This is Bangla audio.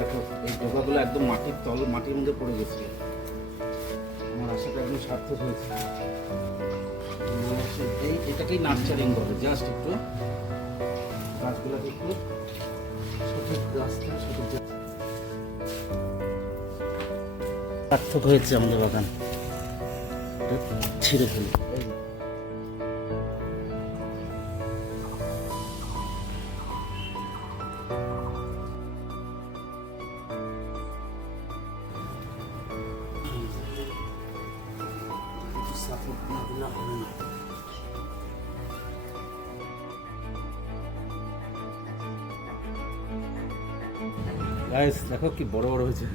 দেখো এই ডোকাগুলো একদম মাটির মাটির মধ্যে পড়ে গেছে। আমার আশাটা একদম সার্থক হয়েছে। এটাকেই নার্চারিং বলে, জাস্ট একটু গাছগুলোকে একটু সঠিক রাস্তা সঠিক সার্থক হয়েছে আমাদের বাগান। ছিঁড়ে ফেলি। গাইস দেখো কি বড় বড় হয়েছে।